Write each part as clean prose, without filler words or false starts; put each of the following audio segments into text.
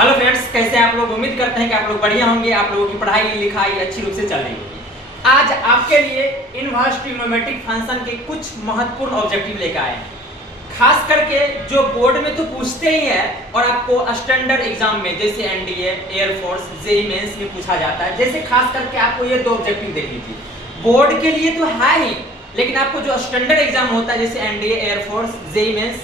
Hello friends, कैसे हैं आप लोग। उम्मीद करते हैं कि आप लोग बढ़िया होंगे। आप लोगों की पढ़ाई लिखाई अच्छी रूप से चल रही होगी। आज आपके लिए इनवर्स ट्रिग्नोमेट्रिक फंक्शन के कुछ महत्वपूर्ण ऑब्जेक्टिव लेकर आए हैं, खास करके जो बोर्ड में तो पूछते ही है और आपको स्टैंडर्ड एग्जाम में जैसे एनडीए, एयरफोर्स, जेईई मेंस में पूछा जाता है। जैसे खास करके आपको ये दो ऑब्जेक्टिव देख लीजिए, बोर्ड के लिए तो है ही, लेकिन आपको जो स्टैंडर्ड एग्जाम होता है जैसे एनडीए, एयरफोर्स, जेईई मेंस,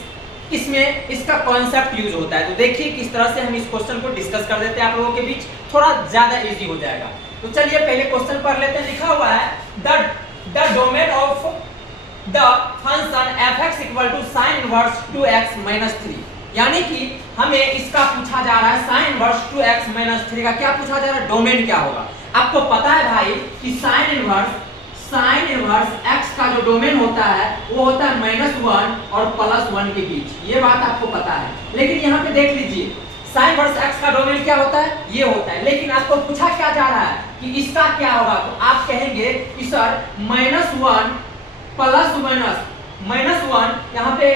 इसमें इसका कॉन्सेप्ट यूज होता है। तो देखिए किस तरह से हम इस क्वेश्चन को डिस्कस कर देते हैं आप लोगों के बीच, थोड़ा ज्यादा इजी हो जाएगा। तो चलिए पहले क्वेश्चन पढ़ लेते हैं। लिखा हुआ है the domain of the function f(x) = sin inverse 2x - 3, यानी कि हमें इसका पूछा जा रहा है sin इनवर्स 2x - 3 का क्या पूछा जा रहा है, डोमेन क्या होगा। आपको पता है भाई कि sin इनवर्स x का जो डोमेन होता है वो होता है -1 और +1 के बीच, ये बात आपको पता है। लेकिन यहाँ पे देख लीजिए sin इनवर्स x का डोमेन क्या होता है, ये होता है। लेकिन आपको पूछा क्या जा रहा है कि इसका क्या होगा, तो आप कहेंगे कि सर -1 +-1 यहाँ पे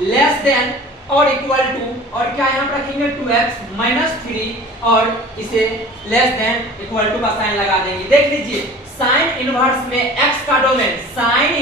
लेस देन और इक्वल टू, और क्या यहाँ पर रखेंगे 2x - 3 और इसे लेस देन इक्वल टू का साइन लगा देंगे। देख लीजिए साइन इनवर्स में x का डोमेन, साइन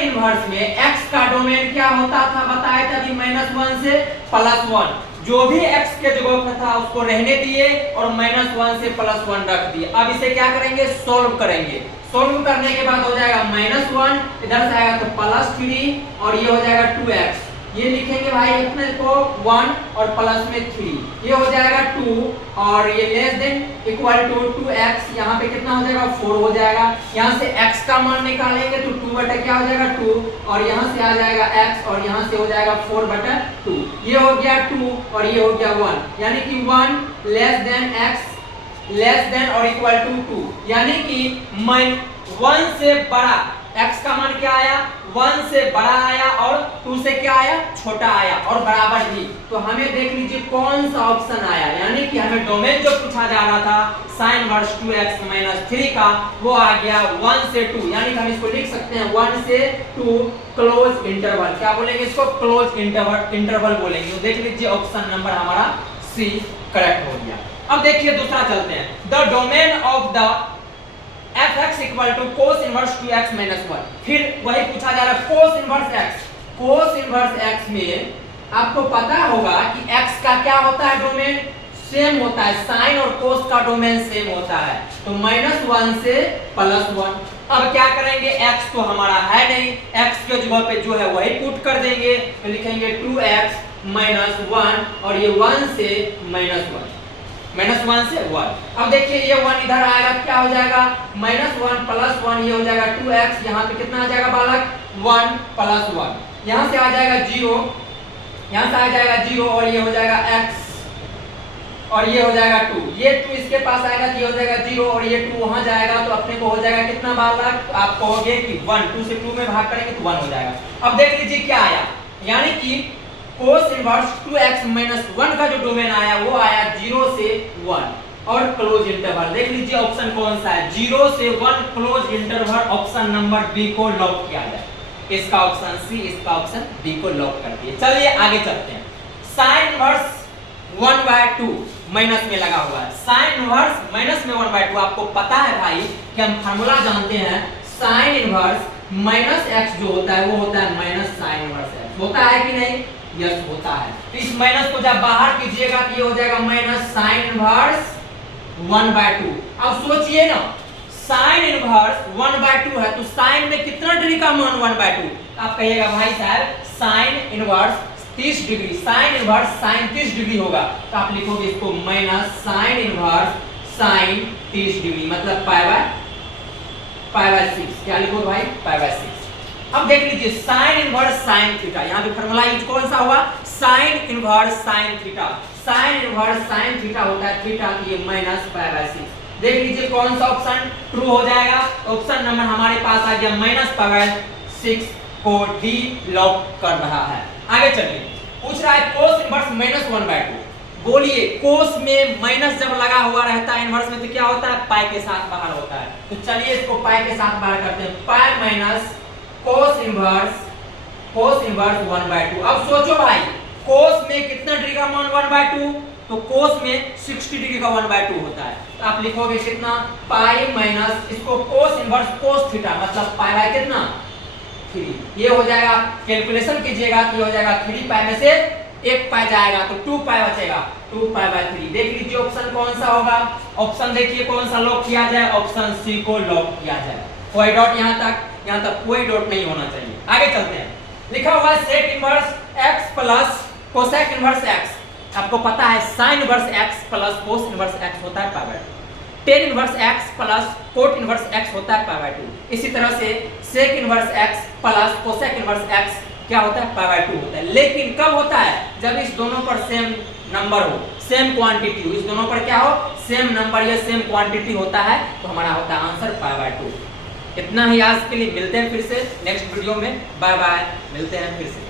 इनवर्स में x का डोमेन क्या होता था, बताया था कि -1 से +1, जो भी x के जगह पर था उसको रहने दिए और -1 से +1 रख दिए। अब इसे क्या करेंगे, सोल्व करेंगे। सोल्व करने के बाद हो जाएगा -1, इधर से आएगा तो +3 और ये हो जाएगा 2x। ये लिखेंगे भाई अपने को 1 और प्लस में 3, ये हो जाएगा 2 और ये less than equal to 2x, यहाँ पे कितना हो जाएगा 4 हो जाएगा। यहाँ से x का मान निकालेंगे तो 2 क्या हो जाएगा 2 और यहाँ से आ जाएगा x और यहाँ से हो जाएगा 4/2, ये हो गया 2 और ये हो गया 1, यानी कि 1 less than x less than और इक्वल टू 2, यानी कि 1 से बड़ा x का मान क्या आया, 1 से बड़ा आया और 2 से क्या आया, छोटा आया और बराबर भी। तो हमें देख लीजिए कौन सा ऑप्शन आया, यानी कि हमें डोमेन जो पूछा जा रहा था sin इनवर्स 2x - 3 का, वो आ गया 1 से 2, यानी कि हम इसको लिख सकते हैं 1 से 2 क्लोज इंटरवल। क्या बोलेंगे इसको, क्लोज इंटरवल बोलेंगे। तो देख लीजिए ऑप्शन नंबर हमारा सी करेक्ट हो गया। अब देखिए दूसरा चलते हैं, the domain of the f(x) = cos inverse 2x - 1। फिर वही पूछा जा रहा है cos inverse x। cos inverse x में आपको पता होगा कि x का क्या होता है, डोमेन सेम होता है, sin और cos का डोमेन सेम होता है, तो -1 से +1। अब क्या करेंगे, x तो हमारा है नहीं, x के जगह पे जो है वही पुट कर देंगे, तो लिखेंगे 2x - 1 और ये 1 से -1 से 1। अब देखिए ये 1 इधर आएगा, क्या हो जाएगा -1 + 1, ये हो जाएगा 2x, यहाँ पे कितना आ जाएगा बालक 1 + 1, यहाँ से आ जाएगा 0, यहाँ से आ जाएगा 0 और ये हो जाएगा x और ये हो जाएगा 2, ये 2 इसके पास आएगा तो ये हो जाएगा 0 और ये 2 वहाँ जाएगा तो अपने को हो जाएगा कितना बालक, तो आप कहोगे कि 1, 2 से 2 में भाग करेंगे तो 1 हो जाएगा। अब देख लीजिए क्या आया, यानी कि cos इनवर्स 2x - 1 का जो डोमेन आया वो आया 0 से 1 और क्लोज इंटरवल। देख लीजिए ऑप्शन कौन सा है, 0 से 1 close interval, option number B को लॉक किया जाए। इसका ऑप्शन सी, इसका ऑप्शन डी को लॉक कर दिए। चलिए आगे चलते हैं। sin इनवर्स 1/2 माइनस में लगा हुआ है, sin इनवर्स माइनस में 1/2। आपको पता है भाई कि हम फार्मूला जानते हैं, sin इनवर्स -x जो होता है वो होता है -sin इनवर्स x, होता है कि नहीं, यस होता है। तो इस माइनस को जब बाहर कीजिएगा तो ये हो जाएगा -sin इनवर्स 1/2। अब सोचिए ना, sin इनवर्स 1/2 है तो sin में कितना डिग्री का मान 1/2, आप कहिएगा भाई साहब sin inverse 30 degree, sin inverse sin 30 degree होगा, तो आप लिखोगे इसको -sin इनवर्स sin 30 डिग्री, मतलब π/6। क्या लिखोगे भाई, π/6। अब देख लीजिए sin इनवर्स sin थीटा, यहाँ पे फार्मूला यूज कौन सा हुआ, sin inverse sin theta. sin inverse sin theta होता है थीटा, तो ये -π/6। देख लीजिए कौन सा ऑप्शन ट्रू हो जाएगा, ऑप्शन नंबर हमारे पास आ गया -π/6 को डी लॉक कर रहा है। आगे चलिए, पूछ रहा है cos इनवर्स -1/2। बोलिए cos में माइनस जब लगा हुआ रहता है इनवर्स में तो क्या होता है, पाई के साथ बाहर होता है। तो चलिए इसको पाई के साथ बाहर करते हैं, पाई - cos इनवर्स 1/2। अब सोचो भाई कोस में कितना डिग्री का मान 1/2, तो कोस में 60 डिग्री का 1/2 होता है। तो आप लिखोगे कितना, पाई माइनस इसको कोस इनवर्स कोस थीटा, मतलब पाई बाय कितना 3। ये हो जाएगा, कैलकुलेशन कीजिएगा तो ये हो जाएगा 3 पाई में से 1 पाई जाएगा तो 2 पाई बचेगा, 2 पाई बाय 3। देख लीजिए ऑप्शन कौन सा होगा। ऑप्शन देखिए कौन सा लॉक किया जाए, ऑप्शन सी को लॉक किया जाए। कोई डॉट यहाँ तक कोई डॉट नहीं होना चाहिए। आगे चलते हैं, लिखा हुआ है sec inverse x plus cosec inverse x। आपको पता है sine inverse x plus cos inverse x होता है pi by 2, tan inverse x plus cot inverse x होता है पाई बाय 2। इसी तरह से sec inverse x plus cosec inverse x क्या होता है, पाई बाय 2 होता है। लेकिन कब होता है, जब इस दोनों पर सेम नंबर हो, सेम क्वांटिटी हो, इस दोनों पर क्या हो, सेम नंबर या सेम क्वांटिटी होता है, तो हमारा होता है आंसर पाई बाय 2। इतना ही आज के लिए, मिलते हैं फिर से नेक्स्ट वीडियो में। बाय बाय, मिलते हैं फिर से।